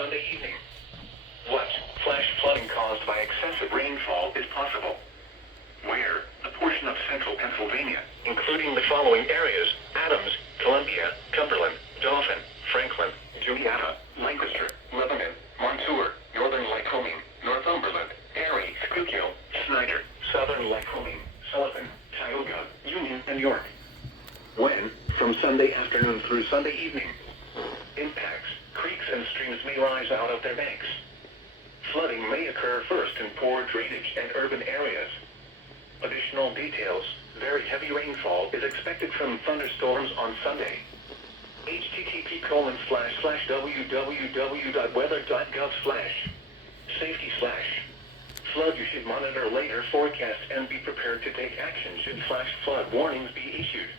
Sunday evening. What flash flooding caused by excessive rainfall is possible? Where? A portion of central Pennsylvania, including the following areas: Adams, Columbia, Cumberland, Dauphin, Franklin, Juliana, Lancaster, Lebanon, Montour, Northern Lycoming, Northumberland, Erie, Schuylkill, Snyder, Southern Lycoming, Sullivan, Tioga, Union, and York. When? From Sunday afternoon through Sunday evening. Impacts: creeks and streams may rise out of their banks. Flooding may occur first in poor drainage and urban areas. Additional details: very heavy rainfall is expected from thunderstorms on Sunday. http://www.weather.gov/safety/ flood. You should monitor later forecasts and be prepared to take action should flash flood warnings be issued.